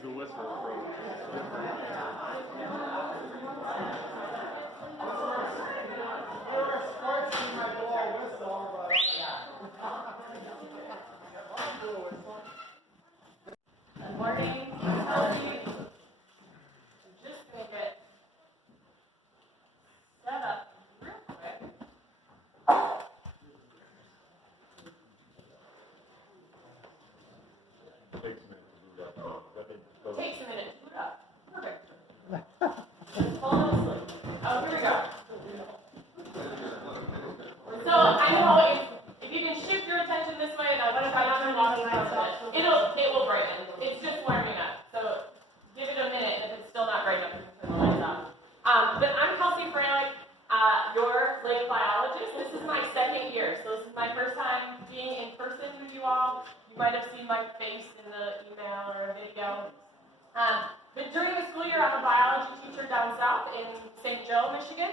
use the whistle approach. Good morning, Kelsey. I'm just going to get set up real quick. Takes a minute to boot up. Perfect. Falling asleep. Oh, here we go. So I know if you can shift your attention this way, and I want to find out walking around it will brighten. It's just warming up. So give it a minute. If it's still not bright enough, you can turn the lights off. But I'm Kelsey Froelich, your Lake Biologist. This is my second year, so this is my first time being in person with you all. You might have seen my face in the email or a video. But during the school year, I'm a biology teacher down south in St. Joe, Michigan.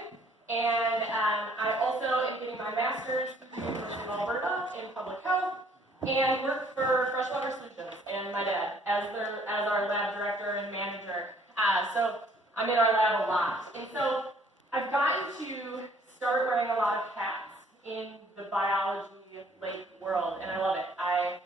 And I also am getting my master's through the University of Alberta in public health and work for Freshwater Solutions and my dad as our lab director and manager. So I'm in our lab a lot. And so I've gotten to start wearing a lot of hats in the biology lake world, and I love it. I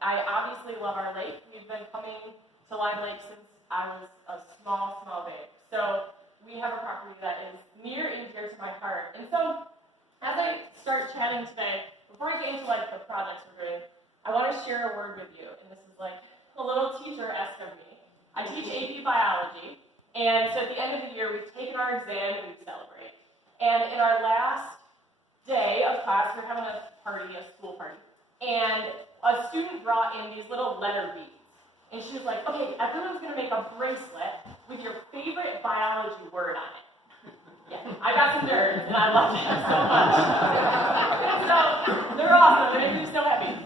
obviously love our lake. We've been coming to Live Lake since I was a small babe. So we have a property that is near and dear to my heart. And so as I start chatting today, before I get into the projects we're doing, I want to share a word with you. And this is a little teacher-esque of me. I teach AP biology, and so at the end of the year, we've taken our exam and we celebrate. And in our last day of class, we're having a party, a school party, and a student brought in these little letter beads. And she was like, okay, everyone's going to make a bracelet with your favorite biology word on it. Yeah, I got some nerds, and I love them so much. So they're awesome. They make me so happy.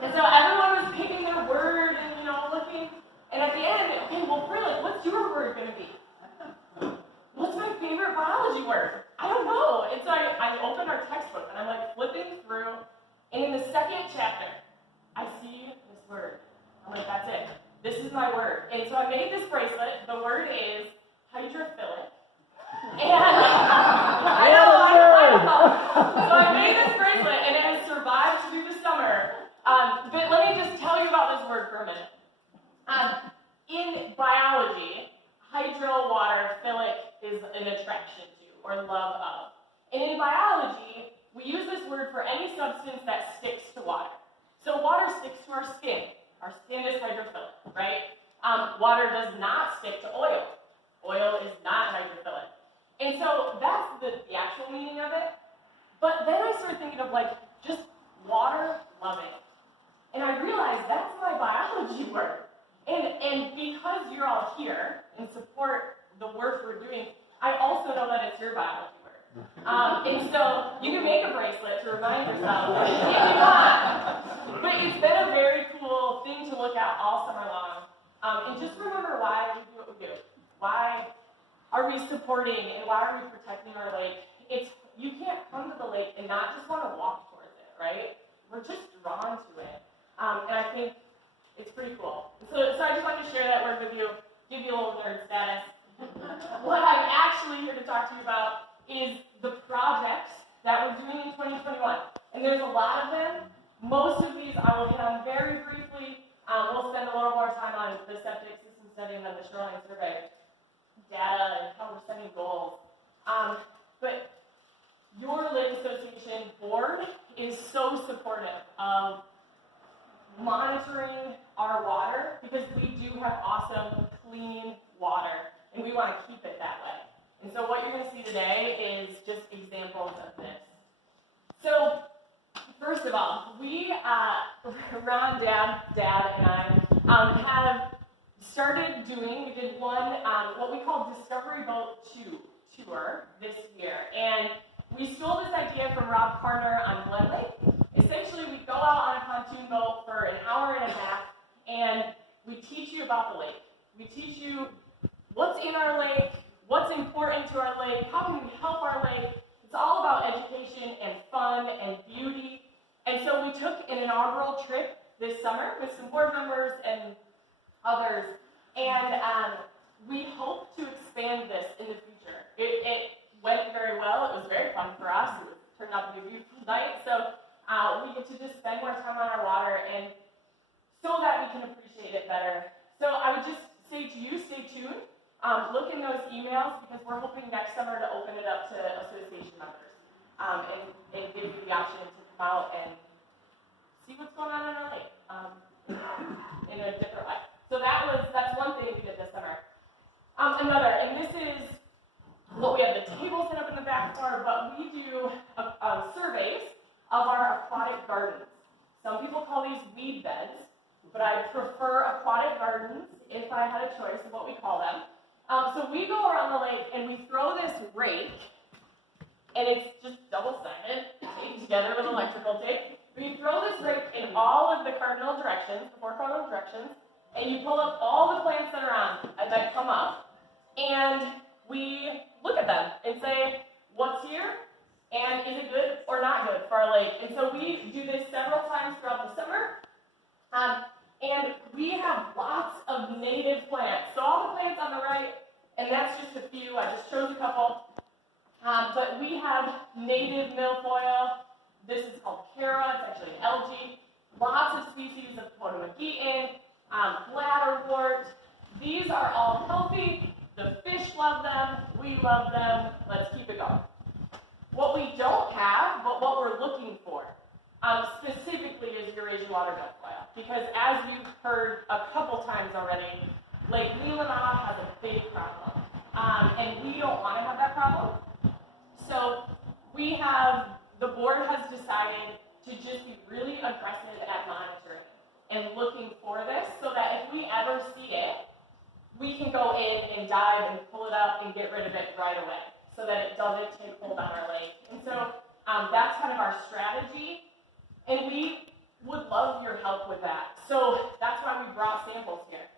And so everyone was picking their word and, looking. And at the end, okay, well, Froelich, what's your word going to be? What's my favorite biology word? I don't know. And so I opened our textbook, and I'm flipping through. And in the second chapter, I see this word. I'm like, that's it. This is my word. And so I made this bracelet. The word is hydrophilic. And I know. So I made this bracelet, and it has survived through the summer. But let me just tell you about this word for a minute. In biology, hydro, water, philic is an attraction to or love of. And in biology, we use this word for any substance that sticks to water. So water sticks to our skin. Our skin is hydrophilic, right? Water does not stick to oil. Oil is not hydrophilic. And so that's the actual meaning of it. But then I started thinking of just water loving. And I realized that's my biology word. And because you're all here and support the work we're doing, I also know that it's your biology word. And so you can make a bracelet to remind yourself if you want. But it's been a very cool thing to look at all summer long. And just remember why we do what we do. Why are we supporting and why are we protecting our lake? You can't come to the lake and not just want to walk towards it, right? We're just drawn to it. And I think it's pretty cool. So I just wanted to share that word with you, give you a little nerd status. What I'm actually here to talk to you about is the projects that we're doing in 2021. And there's a lot of them. Most of these I will hit on very briefly. We'll spend a little more time on the septic system study and then the Shoreline Survey data and how we're setting goals. But your Lake Association board is so supportive of monitoring our water because we do have awesome, clean water, and we want to keep it that way. And so what you're going to see today is just examples of this. So, first of all, we, Ron, Dad, and I have started doing, we did one, what we call Discovery Boat 2 tour this year. And we stole this idea from Rob Carner on Glen Lake. Essentially, we go out on a pontoon boat for an hour and a half, and we teach you about the lake. We teach you what's in our lake, what's important to our lake, how can we help our lake. It's all about education and fun and beauty. And so we took an inaugural trip this summer with some board members and others. And we hope to expand this in the future. It went very well. It was very fun for us. It turned out to be a beautiful night. So we get to just spend more time on our water, and so that we can appreciate it better. So I would just say to you, stay tuned. Look in those emails, because we're hoping next summer to open it up to association members and give you the option to come out and see what's going on in our lake in a different way. So that's one thing we did this summer. Another, and this is what we have the table set up in the back for, but we do surveys of our aquatic gardens. Some people call these weed beds, but I prefer aquatic gardens if I had a choice of what we call them. So we go around the lake and we throw this rake, and it's just double-sided, taped together with electrical tape. We throw this rake in all of the cardinal directions, the 4 cardinal directions, and you pull up all the plants that are on, that come up, and we look at them and say, what's here, and is it good or not good for our lake? And so we do this several times throughout the summer, and we have lots of native plants. So all the plants on the right, and that's just a few, I just chose a couple, but we have native milfoil. This is called Cara, it's actually an algae. Lots of species of potamogeton, bladderwort. These are all healthy. The fish love them, we love them. Let's keep it going. What we don't have, but what we're looking for, specifically is Eurasian water milfoil. Because as you've heard a couple times already, Lake Leelanau has a big problem. And we don't want to have that problem. So the board has decided to just be really aggressive at monitoring and looking for this, so that if we ever see it, we can go in and dive and pull it up and get rid of it right away, so that it doesn't take hold on our lake. And so that's kind of our strategy, and we would love your help with that. So that's why we brought samples here.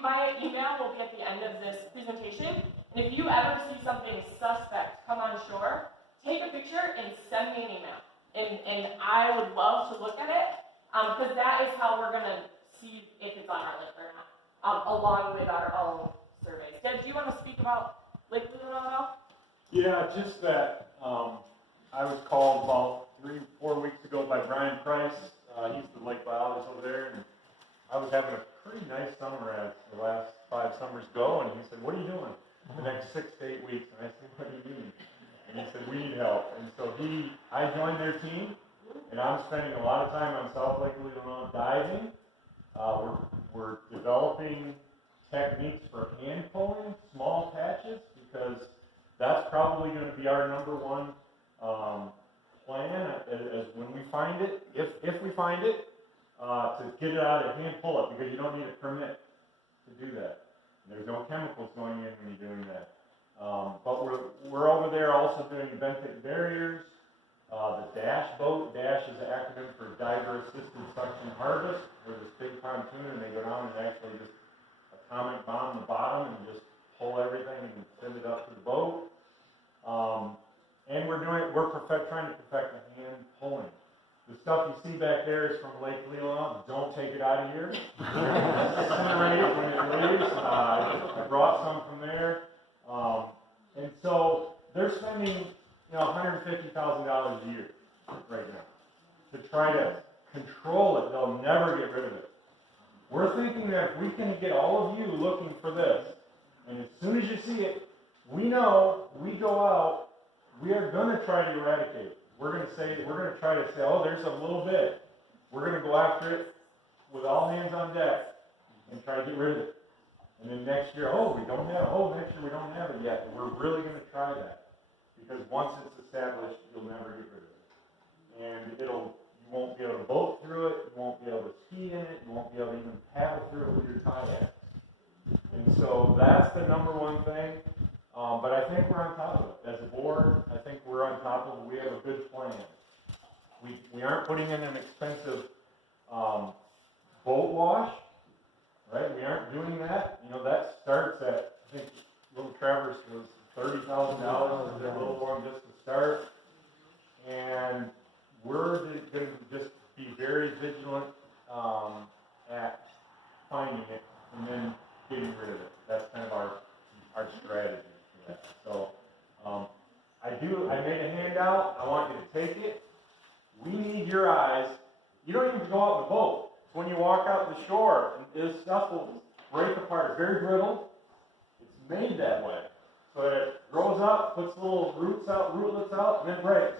My email will be at the end of this presentation, and if you ever see something suspect come on shore, take a picture and send me an email. And I would love to look at it, because that is how we're going to see if it's on our lake or not, along with our own surveys. Deb, do you want to speak about Lake Leelanau at all? Yeah, just that I was called about 3-4 weeks ago by Brian Price. He's the lake biologist over there, and I was having a pretty nice summer as the last 5 summers go, and he said, what are you doing the next 6 to 8 weeks? And I said, what do you mean? And he said, we need help. And so I joined their team, and I'm spending a lot of time on South Lake Leelanau diving. We're developing techniques for hand pulling small patches, because that's probably going to be our #1 plan as when we find it, if we find it, to get it out of hand pull it, because you don't need a permit to do that. There's no chemicals going in when you're doing that. But we're over there also doing benthic barriers. The DASH boat, DASH is an acronym for Diver Assisted Suction Harvest, where this big pontoon, and they go down and actually just atomic bomb the bottom and just pull everything and send it up to the boat. And we're trying to perfect the hand pulling. The stuff you see back there is from Lake Leelanau. Don't take it out of here. Incinerate it when it leaves. I brought some from there. And so they're spending $150,000 a year right now to try to control it. They'll never get rid of it. We're thinking that if we can get all of you looking for this, and as soon as you see it, we know we go out, we are going to try to eradicate it. We're going to try to say, oh, there's a little bit. We're going to go after it with all hands on deck and try to get rid of it. And then next year, next year we don't have it yet. We're really going to try that, because once it's established, you'll never get rid of it. And you won't be able to boat through it, you won't be able to ski in it, you won't be able to even paddle through it with your kayak. And so that's the #1 thing. But I think we're on top of it. As a board, I think we're on top of it. We have a good plan. We aren't putting in an expensive boat wash, right? We aren't doing that. That starts at, I think, Little Traverse was $30,000 for their little one just to start. And we're going to just be very vigilant at finding it and then getting rid of it. That's kind of our strategy for that. So I made a handout. I want you to take it. We need your eyes. You don't even go out in the boat. It's when you walk out the shore, and this stuff will break apart. It's very brittle. It's made that way. So it grows up, puts little rootlets out, and then breaks.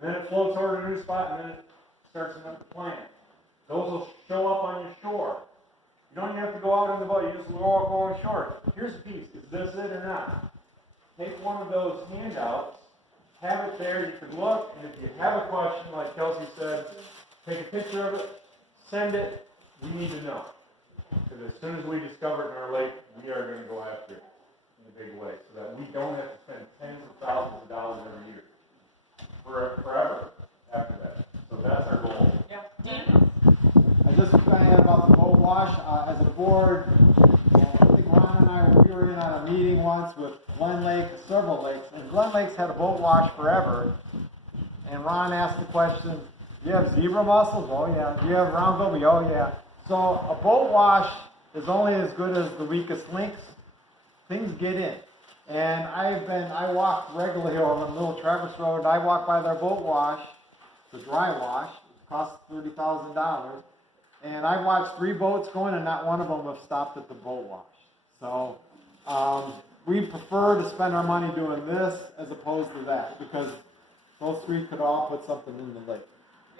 And then it floats over to a new spot, and then it starts another plant. Those will show up on your shore. You don't even have to go out in the boat. You just walk along shore. Here's a piece. Is this it or not? Take one of those handouts, have it there. You can look, and if you have a question, like Kelsey said, take a picture of it, send it. We need to know. Because as soon as we discover it in our lake, we are going to go after it in a big way, so that we don't have to spend tens of thousands of dollars every year forever after that. So that's our goal. Yeah. Dean? I just kind of had about the boat wash. As a board, I think Ron and I were in on a meeting once with Glen Lake, several lakes, and Glen Lake's had a boat wash forever. And Ron asked the question, do you have zebra mussels? Oh yeah. Do you have round goby? Oh yeah. So a boat wash is only as good as the weakest links. Things get in. And I walk regularly on the Little Traverse Road, and I walk by their boat wash, the dry wash. It costs $30,000. And I watched 3 boats going, and not one of them have stopped at the boat wash. So we prefer to spend our money doing this as opposed to that, because those 3 could all put something in the lake.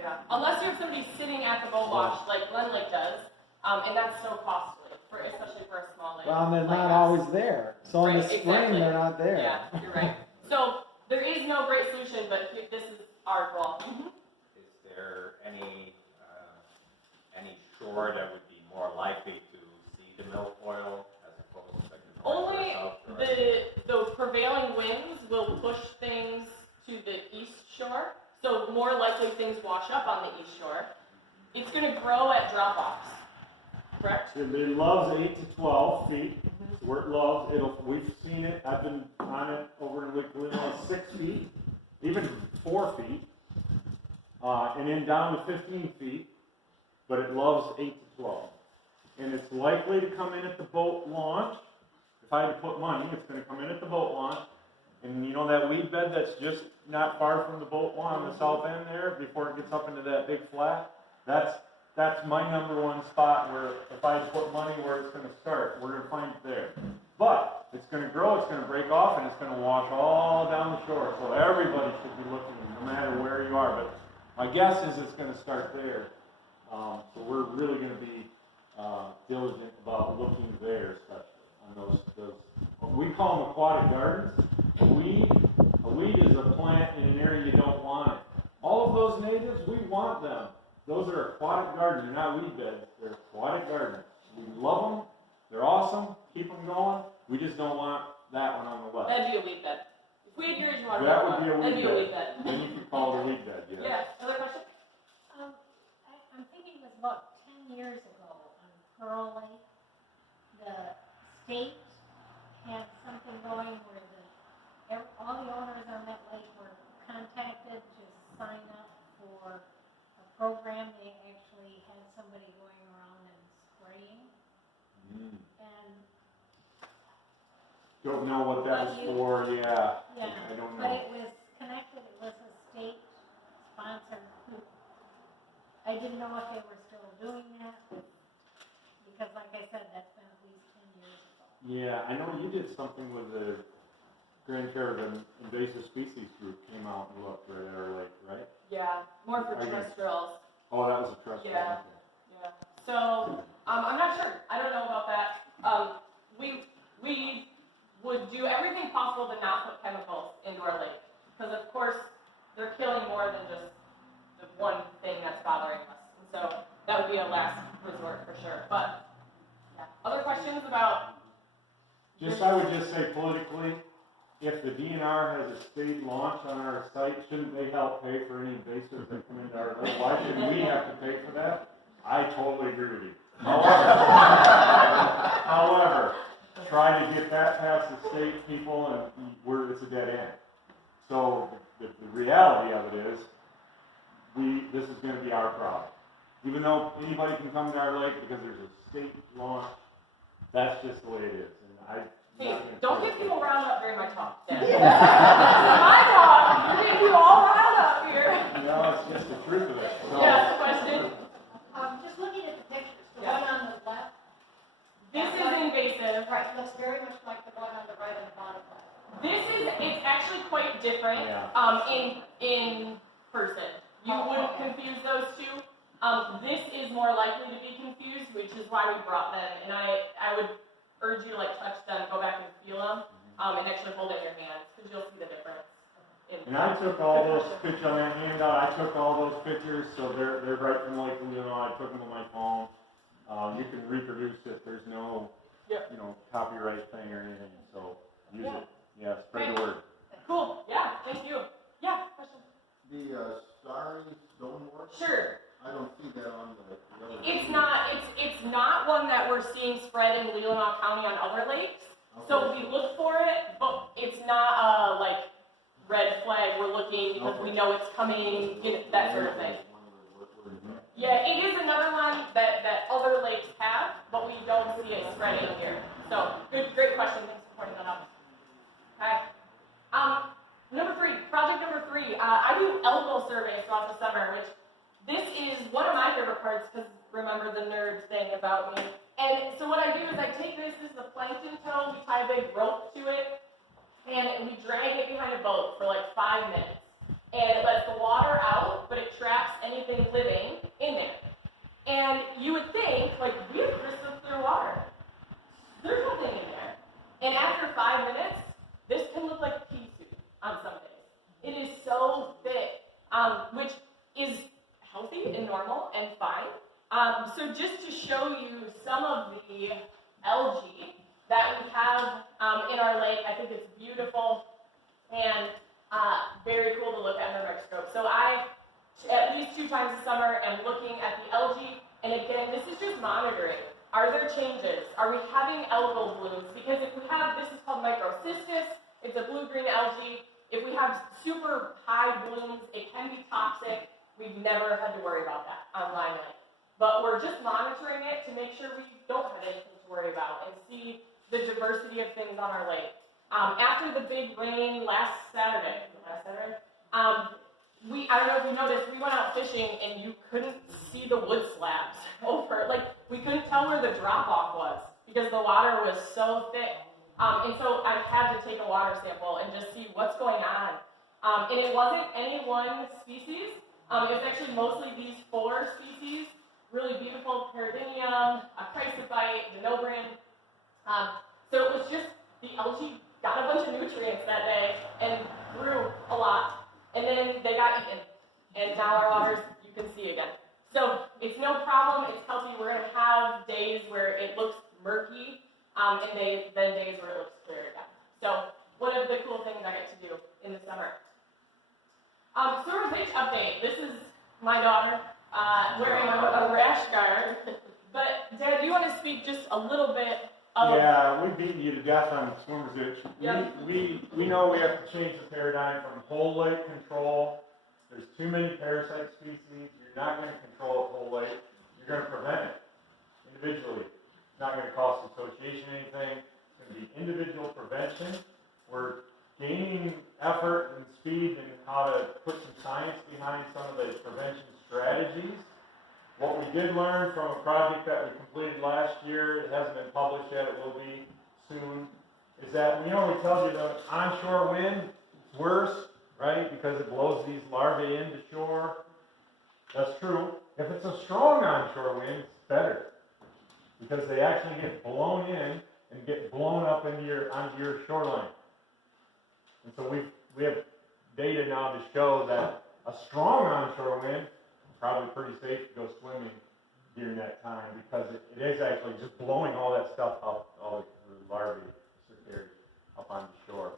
Yeah. Unless you have somebody sitting at the boat wash, like Glen Lake does, and that's so costly, especially for a small lake. Well, and they're like not us. always there. So in the spring, exactly. they're not there. Yeah, you're right. So there is no great solution, but this is our goal. Is there any shore that would be more likely to see the milfoil as opposed to the north Only or south? the prevailing winds will push things to the east shore, so more likely things wash up on the east shore. It's going to grow at drop-offs, correct? It loves 8 to 12 feet. It's where it loves. We've seen it. I've been on it over in Lake Biologist 6 feet, even 4 feet, and then down to 15 feet. But it loves 8 to 12, and it's likely to come in at the boat launch. If I had to put money, it's going to come in at the boat launch. And you know that weed bed that's just not far from the boat launch on the south end there, before it gets up into that big flat? That's my number one spot where if I had to put money where it's going to start, we're going to find it there. But it's going to grow, it's going to break off, and it's going to wash all down the shore. So everybody should be looking, no matter where you are. But my guess is it's going to start there. So we're really going to be diligent about looking there, especially on those. We call them aquatic gardens. A weed is a plant in an area you don't want it. All of those natives, we want them. Those are aquatic gardens. They're not weed beds. They're aquatic gardens. We love them. They're awesome. Keep them going. We just don't want that one on the left. That'd be a weed bed. If we had yours, you want to That would be a that'd be a weed weed bed. Then you could call it a weed bed, yes. Yeah. Another question? I'm thinking it was about 10 years ago on Pearl Lake, the state had something going where all the owners on that lake were contacted to sign up for a program. They actually had somebody going around and spraying. And Don't know what that was for, yeah. yeah, I don't know. but it was connected. It was a state-sponsored group. I didn't know if they were still doing that, because like I said, that's been at least 10 years ago. Yeah, I know you did something with the Grand Caravan Invasive Species Group, came out and looked right at our lake, right? Yeah, more for I guess. terrestrials. Oh, that was a trust. Yeah. Yeah. So I'm not sure. I don't know about that. We would do everything possible to not put chemicals into our lake, because of course they're killing more than just the one thing that's bothering us. And so that would be a last resort for sure. But yeah. Other questions about? I would just say politically, if the DNR has a state launch on our site, shouldn't they help pay for any invasives that come into our lake? Why shouldn't we have to pay for that? I totally agree with you. However, try to get that past the state people, and it's a dead end. So the reality of it is, this is going to be our problem. Even though anybody can come to our lake because there's a state launch. That's just the way it is. And Hey, don't get people riled up during my talk, Dad. My talk, you're getting you all riled up here. No, it's just the truth of it. So, Yeah, question? Just looking at the pictures, the Yeah. one on the left, This is invasive. right, looks very much like the one on the right and the bottom left. It's actually quite different, in person. You wouldn't confuse those two. This is more likely to be confused, which is why we brought them. And I would urge you to like touch them, go back and feel them, and actually hold it in your hands, because you'll see the difference. and I took all those pictures on that handout. I took all those pictures, so they're right from Lake Leelanau. I took them on my phone. You can reproduce it. There's no, copyright thing or anything. So use it. Yeah, spread the word. Cool. Yeah. Thank you. Yeah. Question. The starry stonewort, Sure. I don't see that on the other. It's not one that we're seeing spread in Leelanau County on other lakes. So we look for it, but it's not like red flag. We're looking because we know it's coming, that sort of thing. Yeah, it is another one that other lakes have, but we don't see it spreading here. So great question. Thanks for pointing that out. Okay. Project number three. I do algal surveys throughout the summer, which this is one of my favorite parts because remember the nerd thing about me. And so what I do is I take this is a plankton tow, we tie a big rope to it, and we drag it behind a boat for like 5 minutes. And it lets the water out, but it traps anything living in there. And you would think, like, we have crystal clear water. There's nothing in there. And after 5 minutes, this can look like a pea soup on some days. It is so thick, which is healthy and normal and fine. So just to show you some of the algae that we have in our lake, I think it's beautiful and very cool to look at in the microscope. So I, at least 2 times a summer, am looking at the algae, and again, this is just monitoring. Are there changes? Are we having algal blooms? Because if we have, this is called microcystis, it's a blue-green algae. If we have super high blooms, it can be toxic. We've never had to worry about that on Lime Lake. But we're just monitoring it to make sure we don't have anything to worry about and see the diversity of things on our lake. After the big rain last Saturday, I don't know if you noticed, we went out fishing and you couldn't see the wood slabs over, we couldn't tell where the drop-off was because the water was so thick. And so I had to take a water sample and just see what's going on. And it wasn't any one species. It was actually mostly these 4 species, really beautiful Peridinium, a Chrysophyte, Denobrin. So it was just the algae got a bunch of nutrients that day and grew a lot. And then they got eaten. And now our waters, you can see again. So it's no problem, it's healthy. We're going to have days where it looks murky, and then days where it looks clear again. So one of the cool things I get to do in the summer. Hitch update. This is my daughter wearing a rash guard. But Dad, do you want to speak just a little bit of... Yeah, we've beaten you to death on swimmer's itch. Yep. We know we have to change the paradigm from whole lake control. There's too many parasite species. You're not going to control a whole lake. You're going to prevent it individually. It's not going to cost the association anything. It's going to be individual prevention. We're gaining effort and speed in how to put some science behind some of the prevention strategies. What we did learn from a project that we completed last year, it hasn't been published yet, it will be soon, is that we always tell you the onshore wind is worse, right? Because it blows these larvae into shore. That's true. If it's a strong onshore wind, it's better. Because they actually get blown in and get blown up onto your shoreline. And so we have data now to show that a strong onshore wind is probably pretty safe to go swimming during that time because it is actually just blowing all that stuff up, all the larvae up on the shore.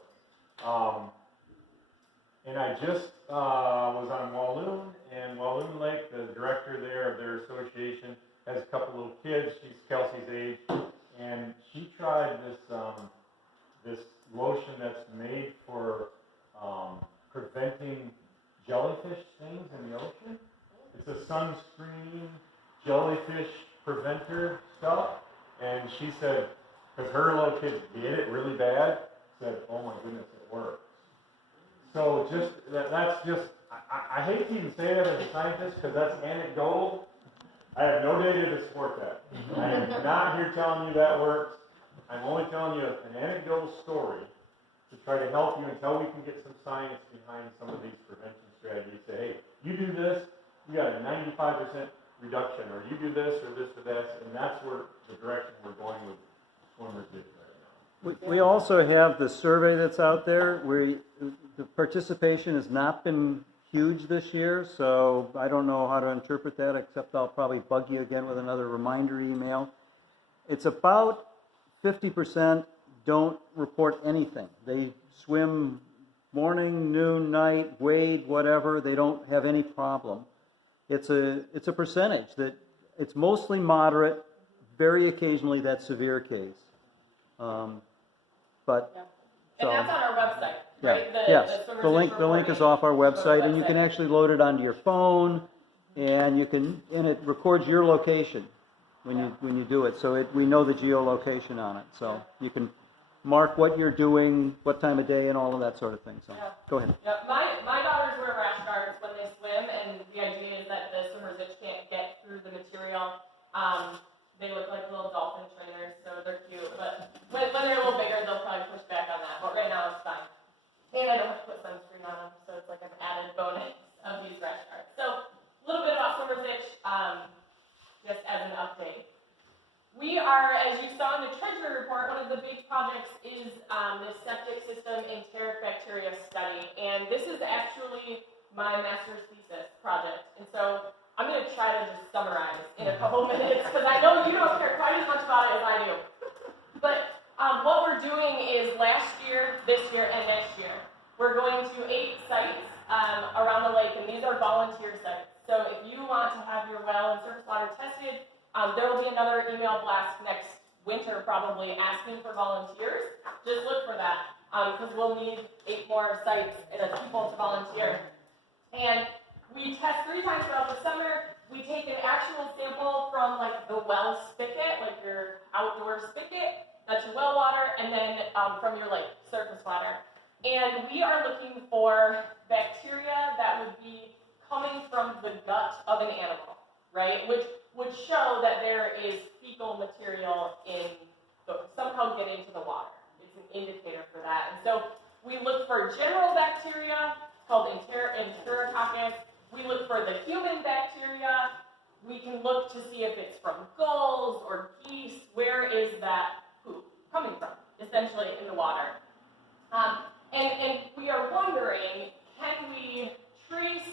And I just was on Walloon, and Walloon Lake, the director there of their association, has a couple little kids. She's Kelsey's age, and she tried this lotion that's made for preventing jellyfish stings in the ocean. It's a sunscreen jellyfish preventer stuff. she said, because her little kids did it really bad, said, oh my goodness, it works. So just, that's just, I hate to even say that as a scientist, because that's anecdotal. I have no data to support that. I am not here telling you that works. I'm only telling you an anecdotal story to try to help you until we can get some science behind some of these prevention strategies. Say, hey, you do this, you got a 95% reduction, or you do this or this or that, and that's where the direction we're going with swimmers is right now. We also have the survey that's out there where the participation has not been huge this year, so I don't know how to interpret that, except I'll probably bug you again with another reminder email. It's about 50% don't report anything. They swim morning, noon, night, wade, whatever. They don't have any problem. It's a percentage that it's mostly moderate, very occasionally that severe case. But Yeah. so, And that's on our website, yeah, right? yes, swimmers the link reporting is off our website, and you can website. actually load it onto your phone, and it records your location when you do it, so we know the geolocation on it, so you can mark what you're doing, what time of day, and all of that sort of thing. So Yeah. go ahead. Yep, my daughters wear rash guards when they swim, and the idea is that the swimmers itch can't get through the material. They look like little dolphin trainers, so they're cute. But when they're a little bigger, they'll probably push back on that. But right now, it's fine. And I don't have to put sunscreen on them, so it's like an added bonus of these rash guards. So a little bit about swimmer's itch, just as an update. We are, as you saw in the Treasury report, one of the big projects is the septic system enteric bacteria study. And this is actually my master's thesis project. And so I'm going to try to just summarize in a couple minutes, because I know you don't care quite as much about it as I do. But what we're doing is last year, this year, and next year, we're going to 8 sites around the lake, and these are volunteer sites. So if you want to have your well and surface water tested, there will be another email blast next winter probably asking for volunteers. Just look for that, because we'll need 8 more sites and people to volunteer. And we test 3 times throughout the summer. We take an actual sample from like the well spigot, like your outdoor spigot, that's your well water, and then from your lake surface water. And we are looking for bacteria that would be coming from the gut of an animal, right? Which would show that there is fecal material somehow getting to the water. It's an indicator for that. And so we look for general bacteria called Enterococcus. We look for the human bacteria. We can look to see if it's from gulls or geese. Where is that poop coming from, essentially, in the water? And we are wondering, can we trace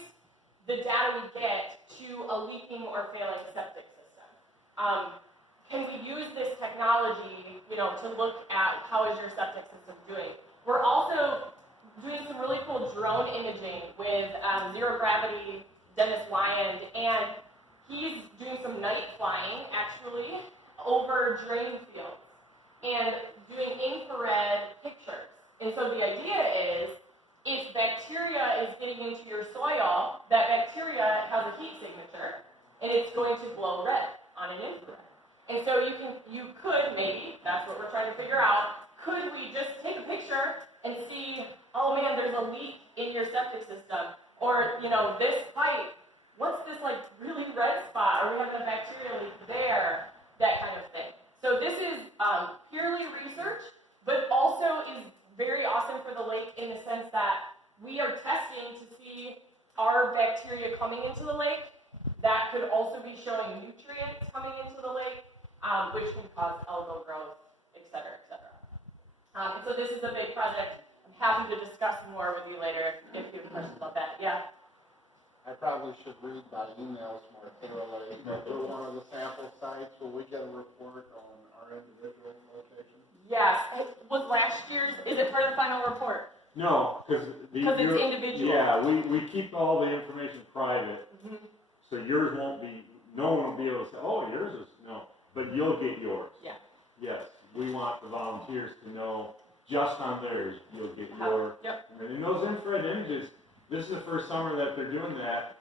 the data we get to a leaking or failing septic system? Can we use this technology, to look at how is your septic system doing? We're also doing some really cool drone imaging with zero gravity Dennis Wyand, and he's doing some night flying actually over drain fields and doing infrared pictures. And so the idea is, if bacteria is getting into your soil, that bacteria has a heat signature, and it's going to glow red on an infrared. And so you could maybe, that's what we're trying to figure out, could we just take a picture and see, oh man, there's a leak in your septic system, or this pipe, what's this like really red spot? Are we having a bacteria leak there? That kind of thing. So this is purely research, but also is very awesome for the lake in the sense that we are testing to see, are bacteria coming into the lake? That could also be showing nutrients coming into the lake, which can cause algal growth, et cetera, et cetera. And so this is a big project. I'm happy to discuss more with you later if you have questions about that. Yeah? I probably should read my emails more thoroughly, but we're one of the sample sites. Will we get a report on our individual locations? Yes. Was last year's, is it part of the final report? No, because it's individual. Yeah, we keep all the information private, so yours won't be. No one will be able to say, "Oh, yours is no," but you'll get yours. Yeah. Yes, we want the volunteers to know just on theirs you'll get your. Yep. And in those infrared images, this is the first summer that they're doing that,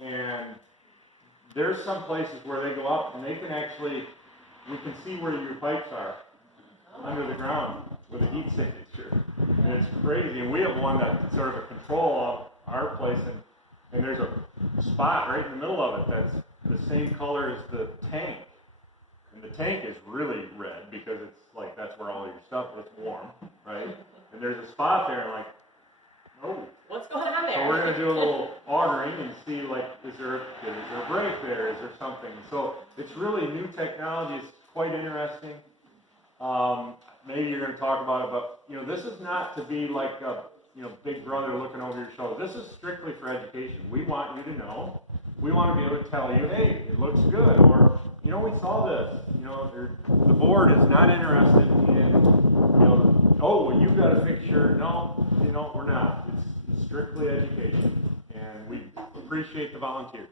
and there's some places where they go up and they can actually we can see where your pipes are under the ground with a heat signature. And it's crazy. And we have one that's sort of a control of our place, and there's a spot right in the middle of it that's the same color as the tank. And the tank is really red because it's like that's where all your stuff is warm, right? And there's a spot there, and like, oh. What's going on there? So we're gonna do a little augering and see like, is there a break there? Is there something? So it's really new technology. It's quite interesting. Maybe you're gonna talk about it, but you know, this is not to be like a big brother looking over your shoulder. This is strictly for education. We want you to know. We want to be able to tell you, hey, it looks good, or we saw this. The board is not interested in, oh, well, you've got to fix your. No, we're not. It's strictly education, and we appreciate the volunteers.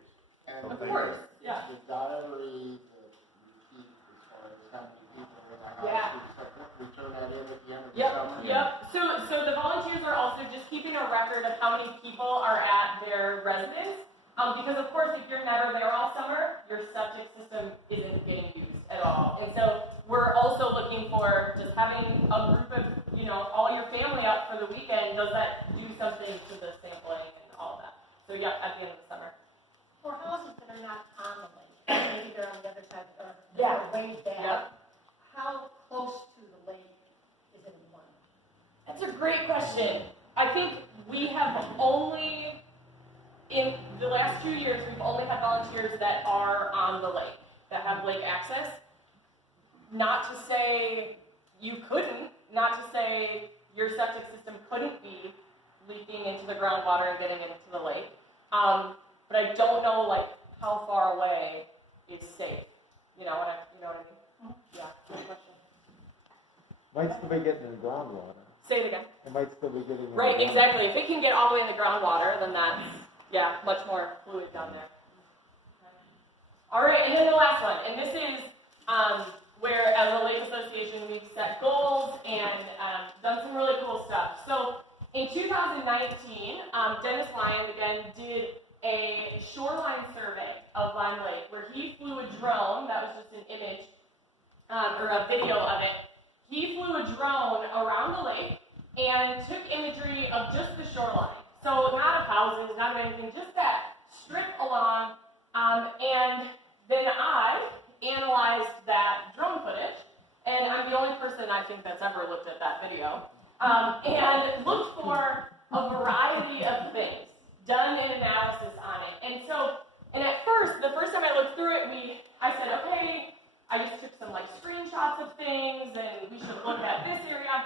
And Of course, yeah. the diary that you keep as far as how many people are in the house, Yeah. we turn that in at the end of the summer. Yep. So the volunteers are also just keeping a record of how many people are at their residence. Because of course, if you're never there all summer, your septic system isn't getting used at all. And so we're also looking for just having a group of, all your family up for the weekend. Does that do something to the sampling and all of that? So yeah, at the end of the summer. For houses that are not on the lake, maybe they're on the other side, or Yeah. they're way back, Yep. how close to the lake is it one? That's a great question. I think we have only, in the last 2 years, we've only had volunteers that are on the lake, that have lake access. Not to say you couldn't, not to say your septic system couldn't be leaking into the groundwater and getting into the lake. But I don't know how far away is safe. You know what I mean? Yeah, good question. Might still be getting in the groundwater. Say it again. It might still be getting in the Right, groundwater. exactly. If it can get all the way in the groundwater, then that's, much more fluid down there. All right, and then the last one, and this is where, as a lake association, we've set goals and done some really cool stuff. So in 2019, Dennis Lyon, again, did a shoreline survey of Lime Lake, where he flew a drone. That was just an image or a video of it. He flew a drone around the lake and took imagery of just the shoreline. So not of houses, not of anything, just that strip along. And then I analyzed that drone footage, and I'm the only person I think that's ever looked at that video, and looked for a variety of things, done an analysis on it. And at first, the first time I looked through it, I said, okay, I just took some screenshots of things, and we should look at this area.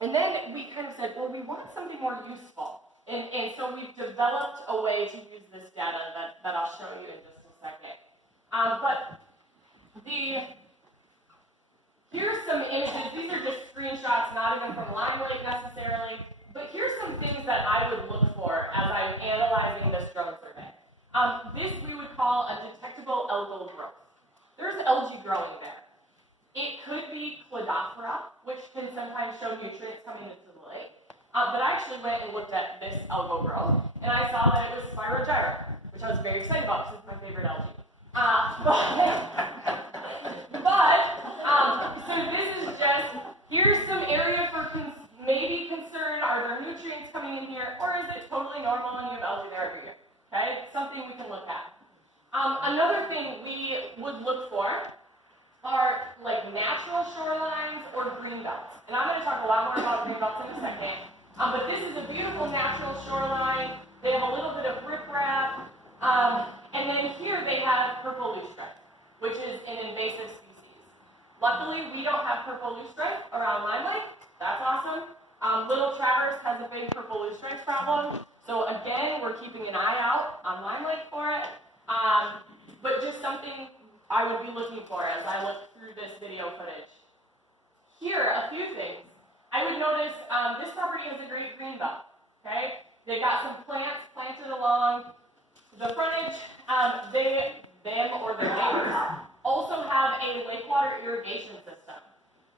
And then we kind of said, well, we want something more useful. And so we've developed a way to use this data that I'll show you in just a second. But here's some images. These are just screenshots, not even from Lime Lake necessarily. But here's some things that I would look for as I'm analyzing this drone survey. This we would call a detectable algal growth. There's algae growing there. It could be Cladophora, which can sometimes show nutrients coming into the lake. But I actually went and looked at this algal growth, and I saw that it was Spirogyra, which I was very excited about because it's my favorite algae. So this is just, here's some area for maybe concern. Are there nutrients coming in here, or is it totally normal and you have algae there every year? Okay, it's something we can look at. Another thing we would look for are natural shorelines or green belts. And I'm going to talk a lot more about green belts in a second. But this is a beautiful natural shoreline. They have a little bit of riprap. And then here they have purple loosestrife, which is an invasive species. Luckily, we don't have purple loosestrife around Lime Lake. That's awesome. Little Traverse has a big purple loosestrife problem. So again, we're keeping an eye out on Lime Lake for it. But just something I would be looking for as I look through this video footage. Here, a few things. I would notice this property has a great green belt. Okay, they got some plants planted along the frontage. Them or their neighbors also have a lake water irrigation system.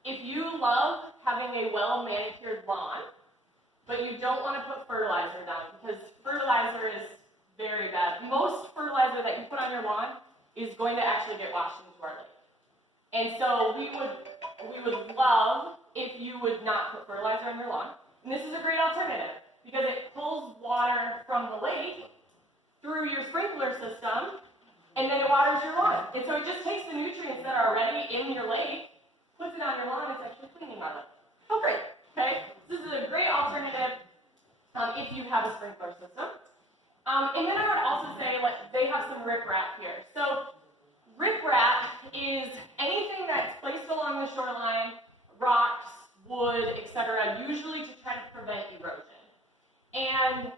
If you love having a well-manicured lawn, but you don't want to put fertilizer down because fertilizer is very bad. Most fertilizer that you put on your lawn is going to actually get washed into our lake. And so we would love if you would not put fertilizer on your lawn. And this is a great alternative because it pulls water from the lake through your sprinkler system, and then it waters your lawn. And so it just takes the nutrients that are already in your lake, puts it on your lawn, it's actually cleaning on it. How great, okay? This is a great alternative if you have a sprinkler system. And then I would also say, like, they have some riprap here. So riprap is anything that's placed along the shoreline, rocks, wood, etc., usually to try to prevent erosion. And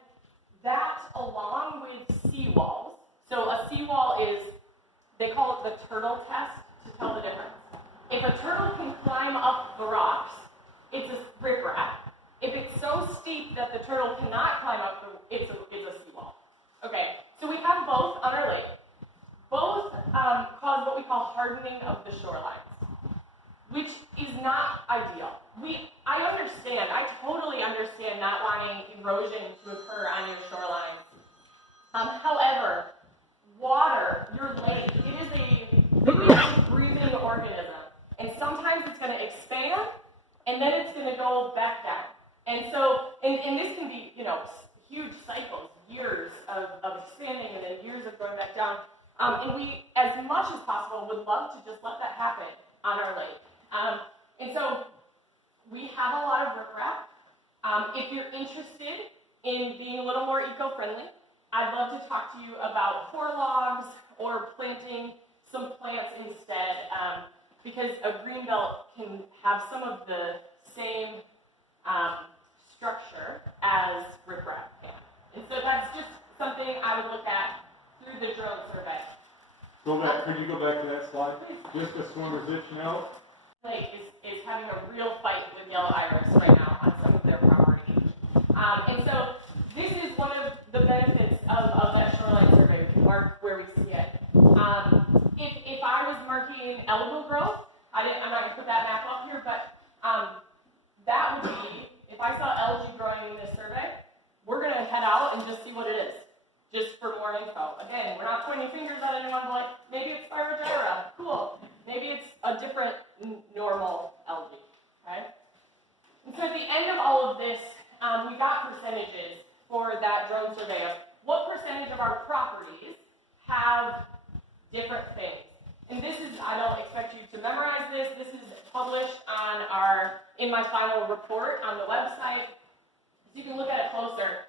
that, along with seawalls, so a seawall is, they call it the turtle test to tell the difference. If a turtle can climb up the rocks, it's a riprap. If it's so steep that the turtle cannot climb up, it's a seawall. Okay, so we have both on our lake. Both cause what we call hardening of the shorelines, which is not ideal. I totally understand not wanting erosion to occur on your shorelines. However, water, your lake, it is a breathing organism. And sometimes it's going to expand, and then it's going to go back down. And so, and this can be, huge cycles, years of expanding and then years of going back down. And we, as much as possible, would love to just let that happen on our lake. And so we have a lot of riprap. If you're interested in being a little more eco-friendly, I'd love to talk to you about core logs or planting some plants instead, because a greenbelt can have some of the same structure as riprap can. And so that's just something I would look at through the drone survey. Could you go back to that slide? Please. Just a swimmer's itch now. Lake is having a real fight with yellow iris right now on some of their property. And so this is one of the benefits of that shoreline survey. We can mark where we see it. If I was marking algal growth, I'm not going to put that map up here, but that would be, if I saw algae growing in this survey, we're going to head out and just see what it is, just for more info. Again, we're not pointing fingers at anyone, but like, maybe it's Spirogyra, cool. Maybe it's a different normal algae, okay? And so at the end of all of this, we got percentages for that drone survey of what percentage of our properties have different things. And this is, I don't expect you to memorize this. This is published in my final report on the website, so you can look at it closer.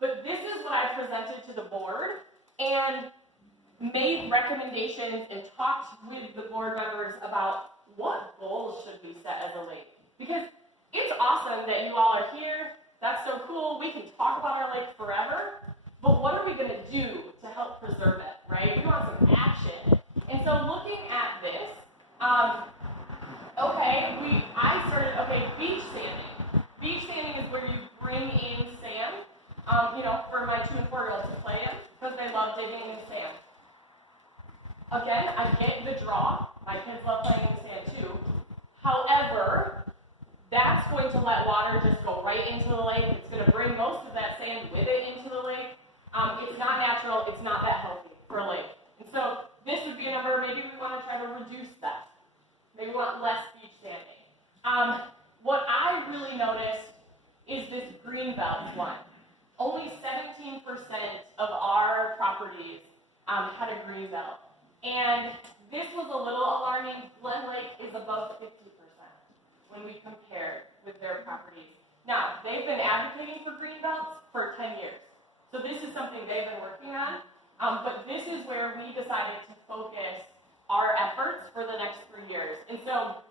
But this is what I presented to the board and made recommendations and talked with the board members about what goals should we set as a lake. Because it's awesome that you all are here. That's so cool. We can talk about our lake forever. But what are we going to do to help preserve it, right? We want some action. And so looking at this, beach sanding. Beach sanding is where you bring in sand, for my 2 and 4-year-olds to play in, because they love digging in the sand. Again, I get the draw. My kids love playing in the sand too. However, that's going to let water just go right into the lake. It's going to bring most of that sand with it into the lake. It's not natural. It's not that healthy for a lake. And so this would be a number, maybe we want to try to reduce that. Maybe we want less beach sanding. What I really noticed is this green belt one. Only 17% of our properties had a green belt. And this was a little alarming. Glen Lake is above 50% when we compared with their properties. Now, they've been advocating for green belts for 10 years. So this is something they've been working on. But this is where we decided to focus our efforts for the next 3 years. And so,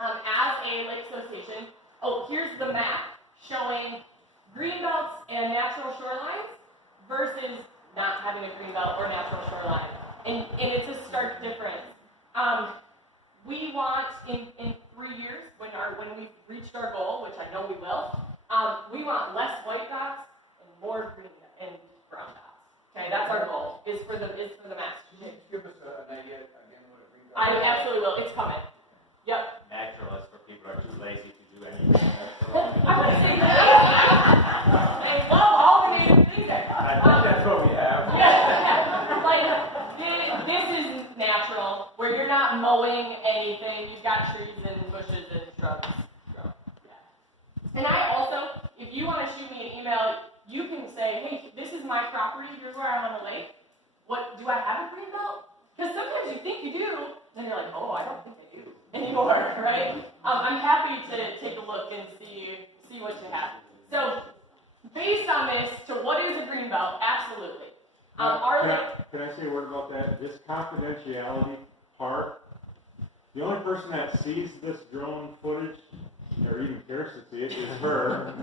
as a lake association, here's the map showing green belts and natural shorelines versus not having a green belt or natural shoreline. And it's a stark difference. We want in 3 years, when we've reached our goal, which I know we will, we want less white dots and more green and brown dots. Okay, that's our goal, is for the master. Can you give us an idea again what a green belt I absolutely will. It's coming. Yep. Natural is for people who are too lazy to do anything. I'm going to say they love all the native things. I think that's what we have. Yeah. Like, this is natural, where you're not mowing bushes and shrubs grow. Yeah. And I also, if you want to shoot me an email, you can say, hey, this is my property, here's where I'm on the lake. What, do I have a green belt? Because sometimes you think you do, and you're like, oh, I don't think I do anymore, right? I'm happy to take a look and see what you have. So, based on this, to what is a green belt? Absolutely. Can I say a word about that? This confidentiality part, the only person that sees this drone footage, or even cares to see it, is her.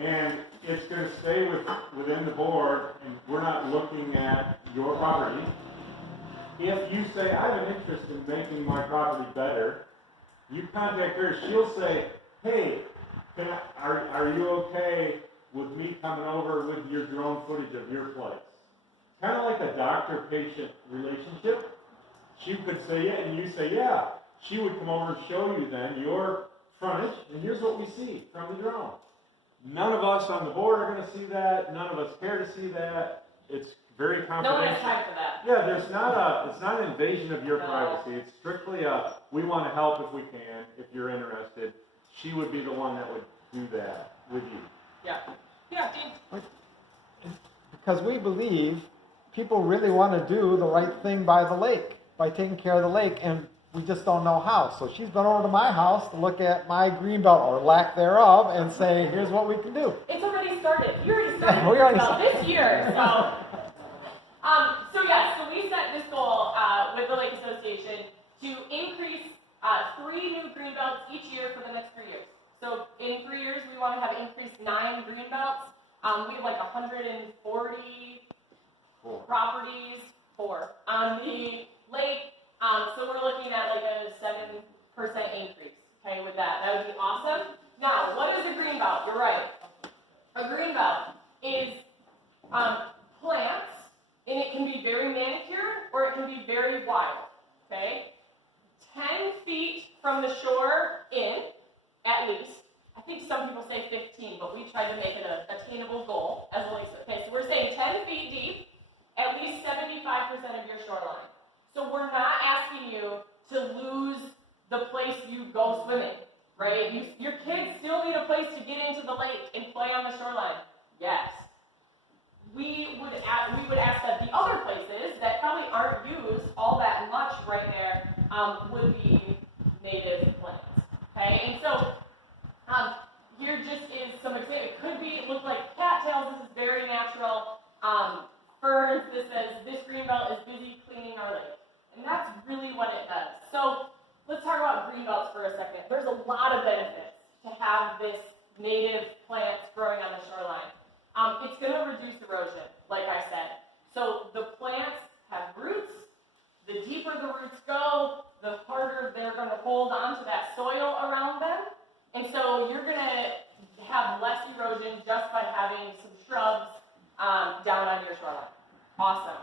And it's going to stay within the board, and we're not looking at your property. If you say, I have an interest in making my property better, you contact her, she'll say, hey, are you okay with me coming over with your drone footage of your place? Kind of like a doctor-patient relationship. She could say yeah, and you say yeah. She would come over and show you then your frontage, and here's what we see from the drone. None of us on the board are going to see that. None of us care to see that. It's very confidential. No one has time for that. Yeah, it's not an invasion of your privacy. It's strictly we want to help if we can, if you're interested. She would be the one that would do that with you. Yeah. Yeah, Dean. Because we believe people really want to do the right thing by the lake, by taking care of the lake, and we just don't know how. So she's been over to my house to look at my greenbelt, or lack thereof, and say, here's what we can do. It's already started. You already started We already this year. So we set this goal with the Lake Association to increase 3 new greenbelts each year for the next 3 years. So in 3 years, we want to have increased 9 greenbelts. We have like 140 properties, 4 on the lake. So we're looking at like a 7% increase, okay, with that. That would be awesome. Now, what is a greenbelt? You're right. A greenbelt is plants, and it can be very manicured or it can be very wild, okay? 10 feet from the shore in, at least. I think some people say 15, but we tried to make it an attainable goal as well. Okay, so we're saying 10 feet deep, at least 75% of your shoreline. So we're not asking you to lose the place you go swimming, right? Your kids still need a place to get into the lake and play on the shoreline. Yes. We would ask that the other places that probably aren't used all that much right there would be native plants. Okay, and so here just is some example. It could be, it looks like cattails. This is very natural. Ferns. This says this greenbelt is busy cleaning our lake, and that's really what it does. So let's talk about greenbelts for a second. There's a lot of benefits to have this native plants growing on the shoreline. It's going to reduce erosion, like I said. So the plants have roots. The deeper the roots go, the harder they're going to hold onto that soil around them. And so you're going to have less erosion just by having some shrubs down on your shoreline. Awesome.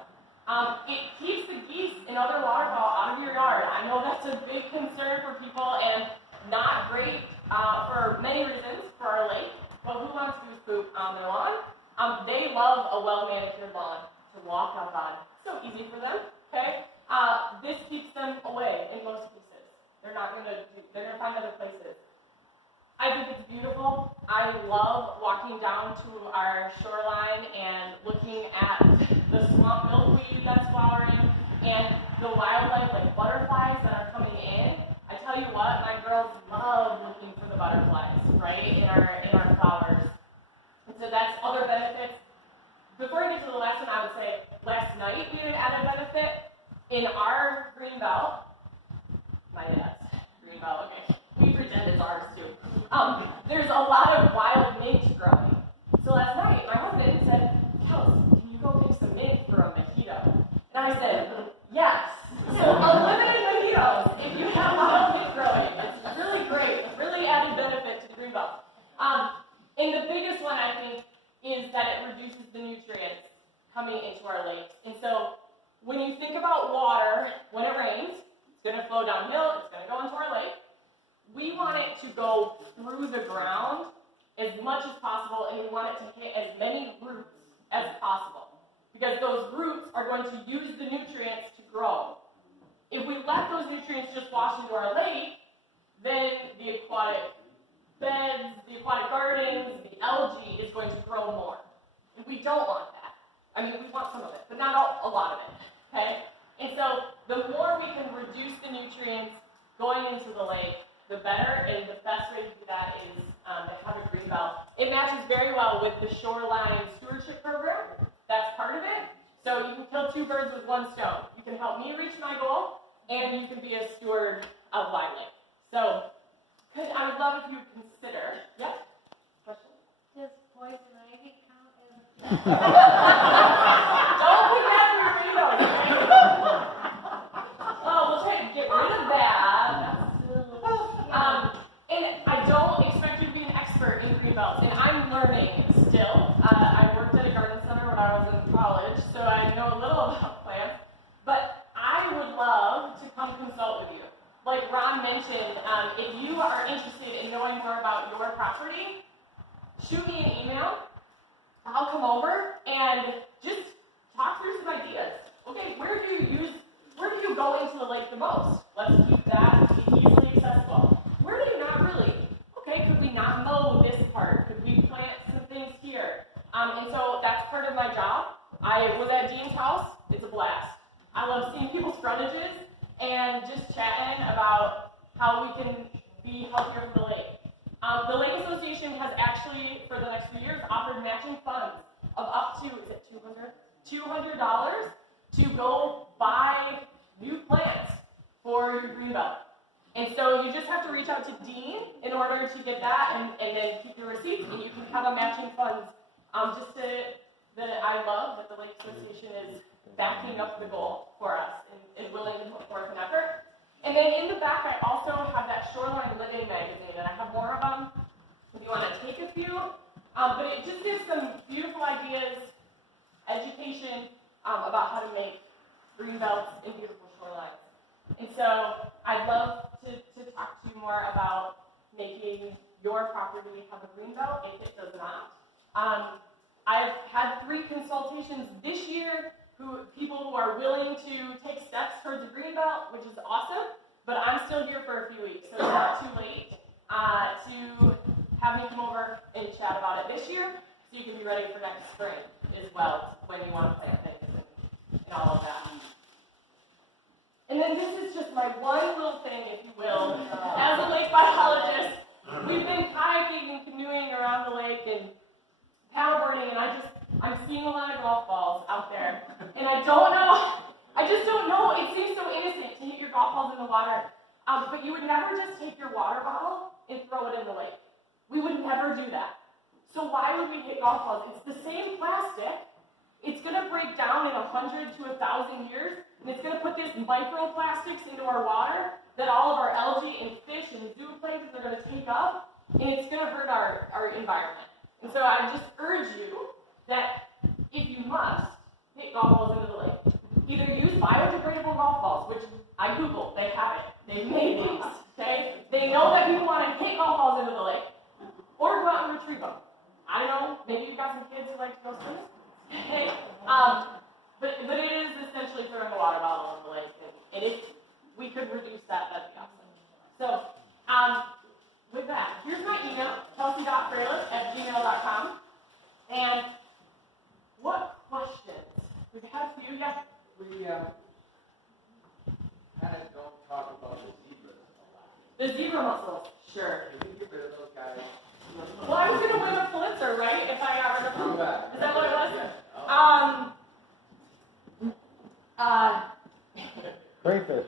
It keeps the geese and other waterfowl out of your yard. I know that's a big concern for people and not great for many reasons for our lake. But who wants goose poop on their lawn? They love a well-manicured lawn to walk up on. So easy for them, okay? This keeps them away in most cases. They're gonna find other places. I think it's beautiful. I love walking down to our shoreline and looking at the swamp milkweed that's flowering and the wildlife like butterflies that are coming in. I tell you what, my girls love looking for the butterflies, right, in our flowers. And so that's other benefits. Before I get to the last one, I would say last night we had an added benefit in our green belt. My dad's green belt, okay. We pretend it's ours too. There's a lot of wild mint growing. So last night, my husband said, Kelsey, can you go make some mint for a mojito? And I said, yes. So unlimited mojitos if you have wild mint growing. It's really great. Really added benefit to the green belt. And the biggest one, I think, is that it reduces the nutrients coming into our lakes. And so when you think about water, when it rains, it's going to flow downhill, it's going to go into our lake. We want it to go through the ground as much as possible, and we want it to hit as many roots as possible, because those roots are going to use the nutrients to grow. If we let those nutrients just wash into our lake, then don't want that. I mean, we want some of it, but not a lot of it, okay? And so the more we can reduce the nutrients going into the lake, the better, and the best way to do that is to have a green belt. It matches very well with the Shoreline Stewardship Program. That's part of it. So you can kill two birds with one stone. You can help me reach my goal, and you can be a steward of Lime Lake. So I would love if you would consider, yeah? Question? Does poison ivy count as? Don't put that in your windows, okay? Oh, we'll try to get rid of that. And I don't expect you to be an expert in green belts, and I'm learning still. I worked at a garden center when I was in college, so I know a little about plants, but I would love to come consult with you. Like Ron mentioned, if you are interested in knowing more about your property, shoot me an email. I'll come over and just talk through some ideas. Okay, where do you go into the lake the most? Let's keep that easily accessible. Where do you not really? Okay, could we not mow this part? Could we plant some things here? And so that's part of my job. I was at Dean's house. It's a blast. I love seeing people's frontages and just chatting about how we can be healthier for the lake. The Lake Association has actually, for the next few years, offered matching funds of up to, is it $200 to go buy new plants for your greenbelt. And so you just have to reach out to Dean in order to get that, and then keep your receipts, and you can have a matching funds. I love that the Lake Association is backing up the goal for us and willing to put forth an effort. And then in the back, I also have that Shoreline Living magazine, and I have more of them if you want to take a few. But it just gives some beautiful ideas, education about how to make green belts and beautiful shorelines. And so I'd love to talk to you more about making your property have a green belt if it does not. I've had 3 consultations this year, people who are willing to take steps towards a green belt, which is awesome, but I'm still here for a few weeks, so it's not too late to have me come over and chat about it this year, so you can be ready for next spring as well, when you want to plant things and all of that. And then this is just my one little thing, if you will. As a lake biologist, we've been kayaking and canoeing around the lake and paddleboarding, and I'm seeing a lot of golf balls out there. And I just don't know, it seems so innocent to hit your golf balls in the water. But you would never just take your water bottle and throw it in the lake. We would never do that. So why would we hit golf balls? It's the same plastic. It's going to break down in 100 to 1,000 years, and it's going to put this microplastics into our water that all of our algae and fish and zooplankton are going to take up, and it's going to hurt our environment. And so I just urge you that if you must, hit golf balls into the lake. Either use biodegradable golf balls, which I Googled, they have it. They made these, okay? They know that people want to hit golf balls into the lake, or go out and retrieve them. I don't know, maybe you've got some kids who like to go swimming. Okay, but it is essentially throwing a water bottle in the lake, and if we could reduce that, that'd be awesome. So, with that, here's my email, kelsey.froelich@gmail.com, and what questions? We've had a few, yeah? We kind of don't talk about the zebras a lot. The zebra mussels, sure. Can you get rid of those guys? Well, I was going to win a Pulitzer, right, if I got rid of them? Is that what it was? Yeah. Crayfish.